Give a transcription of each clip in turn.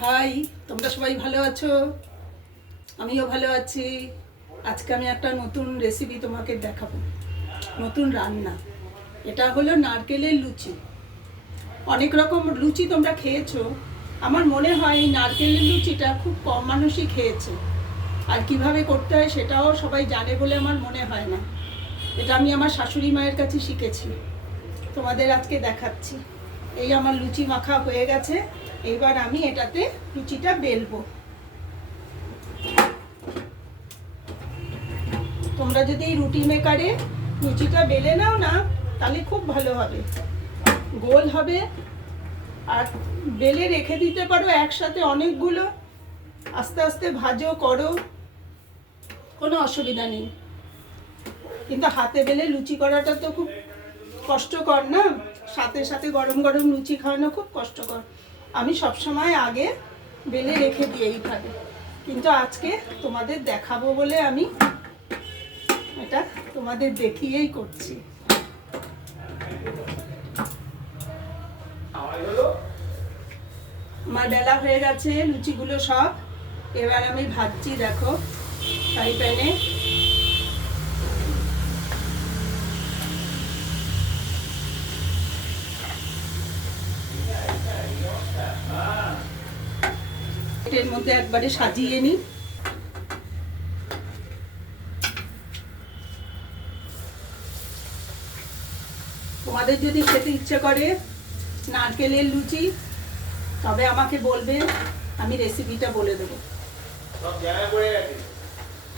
High, তোমরা সবাই ভালো আছো? আমিও ভালো আছি। আজকে আমি একটা নতুন রেসিপি তোমাকে দেখাবো, নতুন রান্না। এটা হলো নারকেলের লুচি। অনেক রকম লুচি তোমরা খেয়েছো। আমার মনে হয় এই নারকেলের লুচিটা খুব কম মানুষই খেয়েছে, আর কিভাবে করতে হয় সেটাও সবাই জানে বলে আমার মনে হয় না। এটা আমি আমার শাশুড়ি মায়ের কাছে শিখেছি, তোমাদের আজকে দেখাচ্ছি। এই আমার লুচি মাখা হয়ে গেছে, এইবার আমি এটাতে লুচিটা বেলবো। তোমরা যদি এই রুটি মেকারে লুচিটা বেলে নাও না, তাহলে খুব ভালো হবে, গোল হবে। আর বেলে রেখে দিতে পারো একসাথে অনেকগুলো, আস্তে আস্তে ভাজো করো, কোনো অসুবিধা নেই। কিন্তু হাতে বেলে লুচি করাটা তো খুব কষ্টকর না, সাথে সাথে গরম গরম লুচি খাওয়ানো খুব কষ্টকর। আমি সবসময় আগে বেলে রেখে দিই এইভাবে, কিন্তু আজকে তোমাদের দেখাবো বলে আমি এটা তোমাদের দেখিয়েই করছি। আমার বেলা হয়ে গেছে লুচিগুলো সব, এবার আমি ভাজছি। দেখো ফ্রাই প্যানে এর মধ্যে একবারে সাজিয়ে নিই। তোমাদের যদি খেতে ইচ্ছে করে নারকেলের লুচি, তবে আমাকে বলবে, আমি রেসিপিটা বলে দেবো।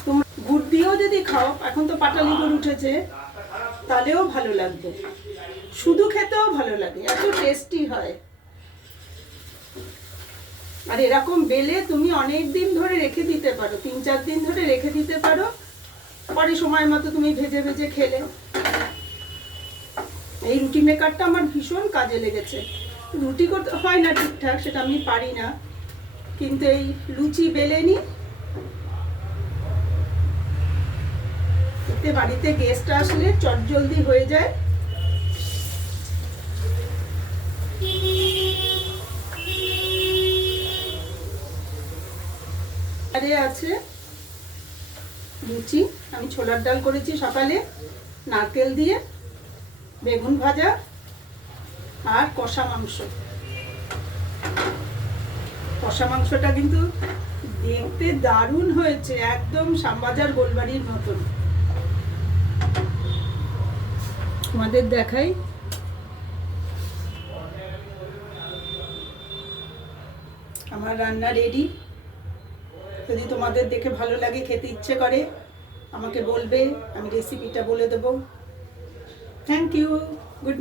তোমরা গুড় দিয়েও যদি খাও, এখন তো পাটালি গুড় উঠেছে, তাহলেও ভালো লাগবে। শুধু খেতেও ভালো লাগে, এত টেস্টি হয়। আর এরকম বেলে তুমি অনেক দিন ধরে রেখে দিতে পারো, 3-4 দিন ধরে রেখে দিতে পারো, পরে সময় মতো তুমি ভেজে ভেজে খেলে। এই রুটি মেকারটা আমার ভীষণ কাজে লেগেছে। রুটি করতে হয় না ঠিকঠাক, সেটা আমি পারি না, কিন্তু এই লুচি বেলে নি, এতে বাড়িতে গেস্ট আসলে চটজলদি হয়ে যায়। আরে আছে লুচি, আমি ছোলার ডাল করেছি সকালে, নারকেল দিয়ে, বেগুন ভাজা আর কষা মাংস। কষা মাংসটা কিন্তু দেখতে দারুণ হয়েছে, একদম শ্যামবাজার গোলবাড়ির মতন। তোমাদের দেখাই। আমার রান্না রেডি। যদি তোমাদের দেখে ভালো লাগে, খেতে ইচ্ছে করে, আমাকে বলবে, আমি রেসিপিটা বলে দেবো। Thank you. গুড